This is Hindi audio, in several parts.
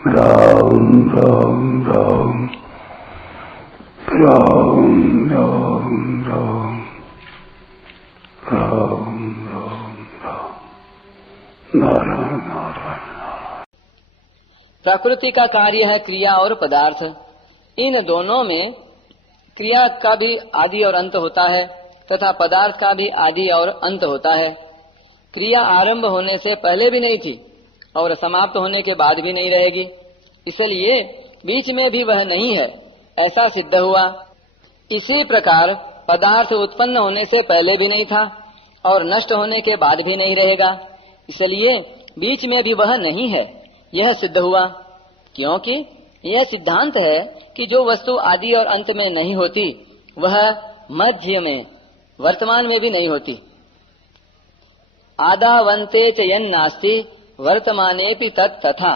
राम राम राम राम राम राम राम राम राम नारायण नारायण। प्रकृति का कार्य है क्रिया और पदार्थ। इन दोनों में क्रिया का भी आदि और अंत होता है तथा पदार्थ का भी आदि और अंत होता है। क्रिया आरंभ होने से पहले भी नहीं थी और समाप्त होने के बाद भी नहीं रहेगी, इसलिए बीच में भी वह नहीं है, ऐसा सिद्ध हुआ। इसी प्रकार पदार्थ उत्पन्न होने से पहले भी नहीं था और नष्ट होने के बाद भी नहीं रहेगा, इसलिए बीच में भी वह नहीं है, यह सिद्ध हुआ। क्योंकि यह सिद्धांत है कि जो वस्तु आदि और अंत में नहीं होती वह मध्य में वर्तमान में भी नहीं होती। आदावन्ते च यन्नास्ति वर्तमानेपि तत्तथा,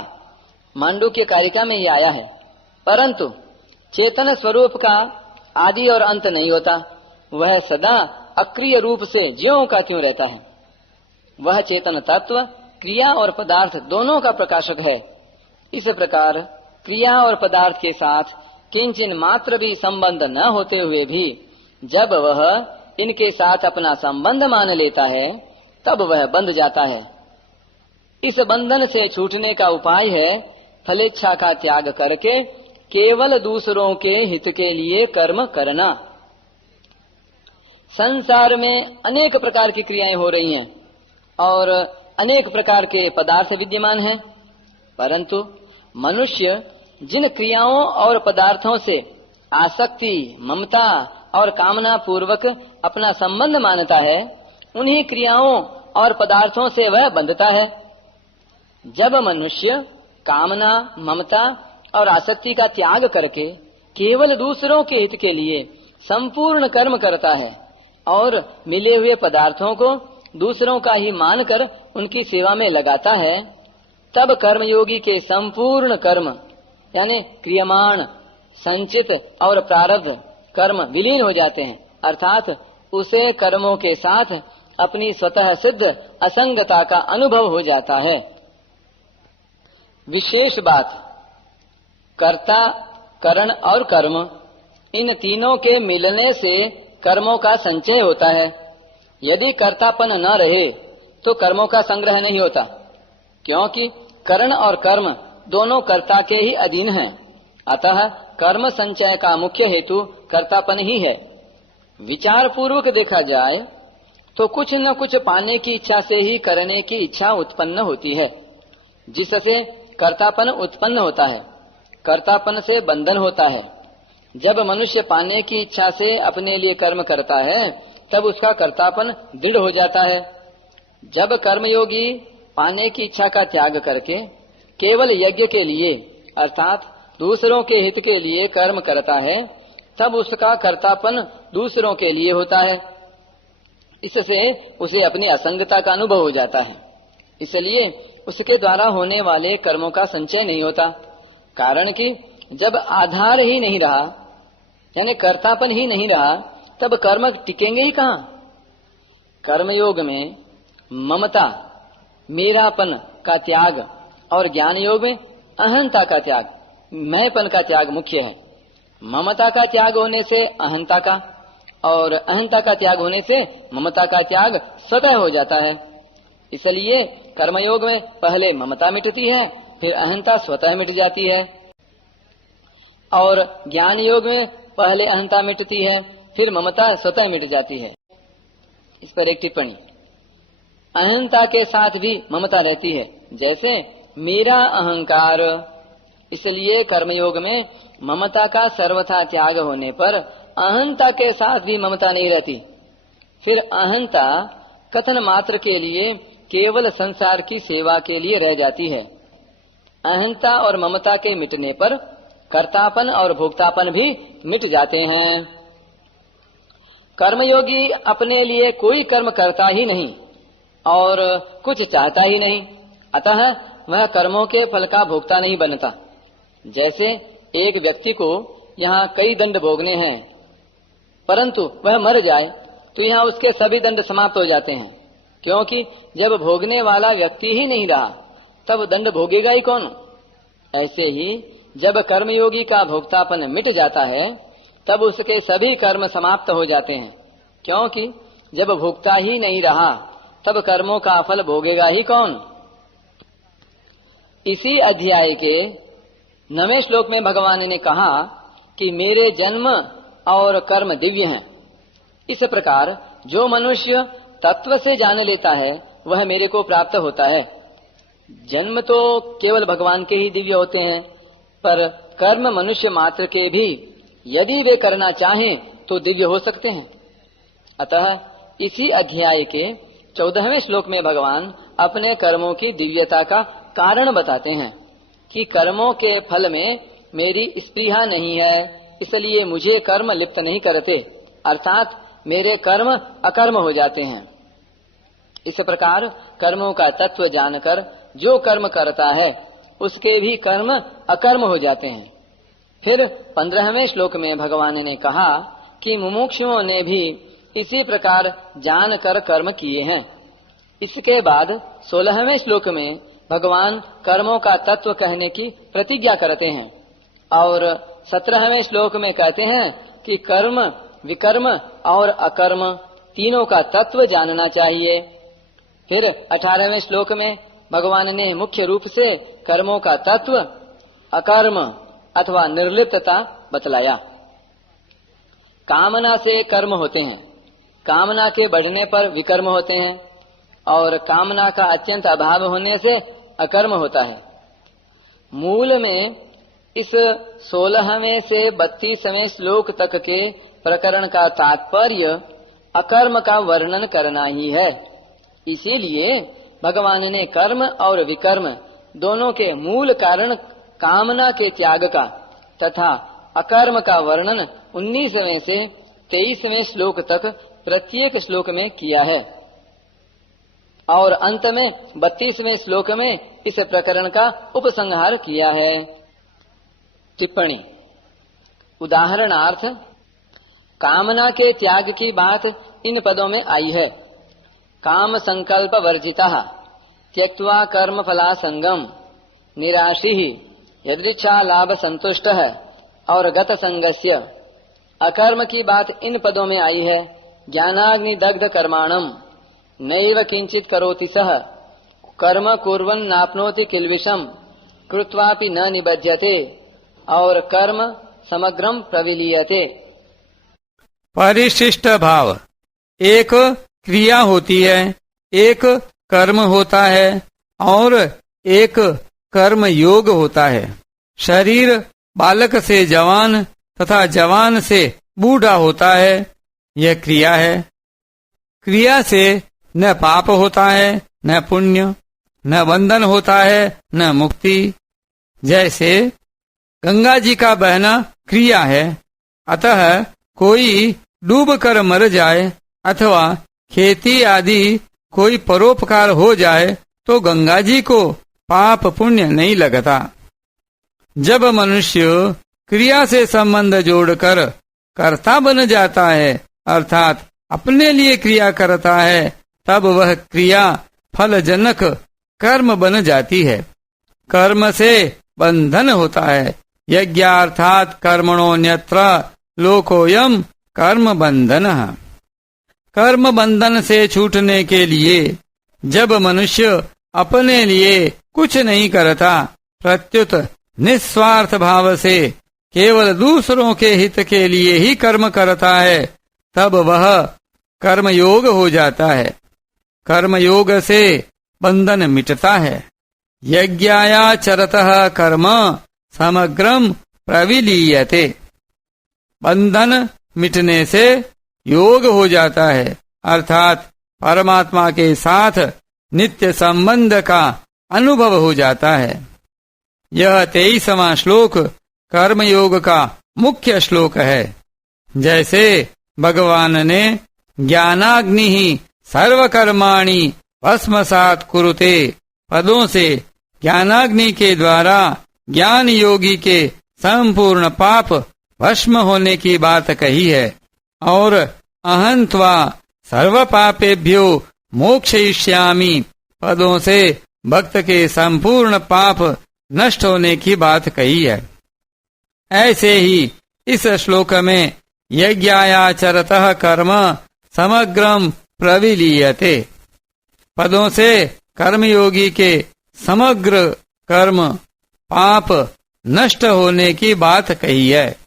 मांडुक्य कारिका में ये आया है। परंतु चेतन स्वरूप का आदि और अंत नहीं होता, वह सदा अक्रिय रूप से ज्यों का त्यों रहता है। वह चेतन तत्व क्रिया और पदार्थ दोनों का प्रकाशक है। इस प्रकार क्रिया और पदार्थ के साथ किंचिन मात्र भी संबंध न होते हुए भी जब वह इनके साथ अपना संबंध मान लेता है तब वह बंध जाता है। इस बंधन से छूटने का उपाय है फलेच्छा का त्याग करके केवल दूसरों के हित के लिए कर्म करना। संसार में अनेक प्रकार की क्रियाएं हो रही हैं और अनेक प्रकार के पदार्थ विद्यमान हैं, परंतु मनुष्य जिन क्रियाओं और पदार्थों से आसक्ति, ममता और कामना पूर्वक अपना संबंध मानता है, उन्हीं क्रियाओं और पदार्थों से वह बंधता है। जब मनुष्य कामना, ममता और आसक्ति का त्याग करके केवल दूसरों के हित के लिए संपूर्ण कर्म करता है और मिले हुए पदार्थों को दूसरों का ही मानकर उनकी सेवा में लगाता है, तब कर्मयोगी के संपूर्ण कर्म यानी क्रियमाण, संचित और प्रारब्ध कर्म विलीन हो जाते हैं, अर्थात उसे कर्मों के साथ अपनी स्वतः सिद्ध असंगता का अनुभव हो जाता है। विशेष बात, कर्ता, करण और कर्म, इन तीनों के मिलने से कर्मों का संचय होता है। यदि कर्तापन न रहे तो कर्मों का संग्रह नहीं होता, क्योंकि करण और कर्म दोनों कर्ता के ही अधीन हैं। अतः कर्म संचय का मुख्य हेतु कर्तापन ही है। विचार पूर्वक देखा जाए तो कुछ न कुछ पाने की इच्छा से ही करने की इच्छा उत्पन्न होती है, जिससे कर्तापन उत्पन्न होता है। कर्तापन से बंधन होता है। जब मनुष्य पाने की इच्छा से अपने लिए कर्म करता है तब उसका कर्तापन दृढ़ हो जाता है। जब कर्मयोगी पाने की इच्छा का त्याग करके केवल यज्ञ के लिए अर्थात दूसरों के हित के लिए कर्म करता है, तब उसका कर्तापन दूसरों के लिए होता है। इससे उसे अपनी असंगता का अनुभव हो जाता है, इसलिए उसके द्वारा होने वाले कर्मों का संचय नहीं होता। कारण कि जब आधार ही नहीं रहा यानी कर्तापन ही नहीं रहा तब कर्म टिकेंगे ही कहाँ। कर्मयोग में ममता, मेरापन का त्याग और ज्ञान योग में अहंता का त्याग, मैंपन का त्याग मुख्य है। ममता का त्याग होने से अहंता का और अहंता का त्याग होने से ममता का त्याग स्वतः हो जाता है। इसलिए कर्मयोग में पहले ममता मिटती है, फिर अहंता स्वतः मिट जाती है, और ज्ञान योग में पहले अहंता मिटती है, फिर ममता स्वतः मिट जाती है। इस पर एक टिप्पणी, अहंता के साथ भी ममता रहती है, जैसे मेरा अहंकार। इसलिए कर्मयोग में ममता का सर्वथा त्याग होने पर अहंता के साथ भी ममता नहीं रहती। फिर अहंता कथन मात्र के लिए केवल संसार की सेवा के लिए रह जाती है। अहंता और ममता के मिटने पर कर्तापन और भोक्तापन भी मिट जाते हैं। कर्मयोगी अपने लिए कोई कर्म करता ही नहीं और कुछ चाहता ही नहीं, अतः वह कर्मों के फल का भोक्ता नहीं बनता। जैसे एक व्यक्ति को यहाँ कई दंड भोगने हैं, परंतु वह मर जाए तो यहाँ उसके सभी दंड समाप्त हो जाते हैं, क्योंकि जब भोगने वाला व्यक्ति ही नहीं रहा तब दंड भोगेगा ही कौन। ऐसे ही जब कर्मयोगी का भोक्तापन मिट जाता है तब उसके सभी कर्म समाप्त हो जाते हैं, क्योंकि जब भोक्ता ही नहीं रहा तब कर्मों का फल भोगेगा ही कौन। इसी अध्याय के 9वें श्लोक में भगवान ने कहा कि मेरे जन्म और कर्म दिव्य हैं। इस प्रकार जो मनुष्य तत्व से जान लेता है वह मेरे को प्राप्त होता है। जन्म तो केवल भगवान के ही दिव्य होते हैं, पर कर्म मनुष्य मात्र के भी यदि वे करना चाहें तो दिव्य हो सकते हैं। अतः इसी अध्याय के 14वें श्लोक में भगवान अपने कर्मों की दिव्यता का कारण बताते हैं कि कर्मों के फल में मेरी स्पृहा नहीं है, इसलिए मुझे कर्म लिप्त नहीं करते, अर्थात मेरे कर्म अकर्म हो जाते हैं। इस प्रकार कर्मों का तत्व जानकर जो कर्म करता है उसके भी कर्म अकर्म हो जाते हैं। फिर 15वें श्लोक में भगवान ने कहा कि मुमुक्षुओं ने भी इसी प्रकार जानकर कर्म किए हैं। इसके बाद 16वें श्लोक में भगवान कर्मों का तत्व कहने की प्रतिज्ञा करते हैं और 17वें श्लोक में कहते हैं कि कर्म, विकर्म और अकर्म तीनों का तत्व जानना चाहिए। फिर 18वें श्लोक में भगवान ने मुख्य रूप से कर्मों का तत्व, अकर्म अथवा निर्लिप्तता बतलाया। कामना से कर्म होते हैं, कामना के बढ़ने पर विकर्म होते हैं और कामना का अत्यंत अभाव होने से अकर्म होता है। मूल में इस 16वें से 32वें श्लोक तक के प्रकरण का तात्पर्य अकर्म का वर्णन करना ही है। इसीलिए भगवान ने कर्म और विकर्म दोनों के मूल कारण कामना के त्याग का तथा अकर्म का वर्णन 19वें से 23वें श्लोक तक प्रत्येक श्लोक में किया है और अंत में 32वें श्लोक में इस प्रकरण का उपसंहार किया है। टिप्पणी। उदाहरणार्थ कामना के त्याग की बात इन पदों में आई है। काम संकल्प वर्जिता त्यक्त्वा कर्म फलासंगम निराशी यदृच्छा लाभ संतुष्ट है और गत संगस्य। अकर्म की बात इन पदों में आई है। ज्ञानाग्नि दग्ध कर्माणम नैव किंचित करोति सह कर्म कुर्वन् नाप्नोति किल्बिषम कृत्वापि न निबध्यते और कर्म समग्रम प्रविलीयते। परिशिष्ट भाव। एक क्रिया होती है, एक कर्म होता है और एक कर्म योग होता है। शरीर बालक से जवान तथा जवान से बूढ़ा होता है, यह क्रिया है। क्रिया से न पाप होता है न पुण्य, न बंधन होता है न मुक्ति। जैसे गंगा जी का बहना क्रिया है, अतः कोई डूब कर मर जाए अथवा खेती आदि कोई परोपकार हो जाए तो गंगा जी को पाप पुण्य नहीं लगता। जब मनुष्य क्रिया से संबंध जोड़कर कर्ता बन जाता है अर्थात अपने लिए क्रिया करता है, तब वह क्रिया फलजनक कर्म बन जाती है। कर्म से बंधन होता है। यज्ञार्थात कर्मणोऽन्यत्र लोकोऽयं कर्म बंधनः। कर्म बंधन से छूटने के लिए जब मनुष्य अपने लिए कुछ नहीं करता, प्रत्युत निस्वार्थ भाव से केवल दूसरों के हित के लिए ही कर्म करता है, तब वह कर्मयोग हो जाता है। कर्मयोग से बंधन मिटता है। यज्ञायाचरतः कर्म समग्रम प्रविलीयते। बंधन मिटने से योग हो जाता है, अर्थात परमात्मा के साथ नित्य संबंध का अनुभव हो जाता है। यह 23वां श्लोक कर्मयोग का मुख्य श्लोक है। जैसे भगवान ने ज्ञानाग्नि ही सर्वकर्माणि भस्मसात् कुरुते पदों से ज्ञानाग्नि के द्वारा ज्ञान योगी के संपूर्ण पाप भस्म होने की बात कही है और अहंत्वा सर्व पापेभ्यो मोक्षयिष्यामि पदों से भक्त के संपूर्ण पाप नष्ट होने की बात कही है। ऐसे ही इस श्लोक में यज्ञायाचरतः कर्म समग्रम प्रविलीयते पदों से कर्मयोगी के समग्र कर्म पाप नष्ट होने की बात कही है।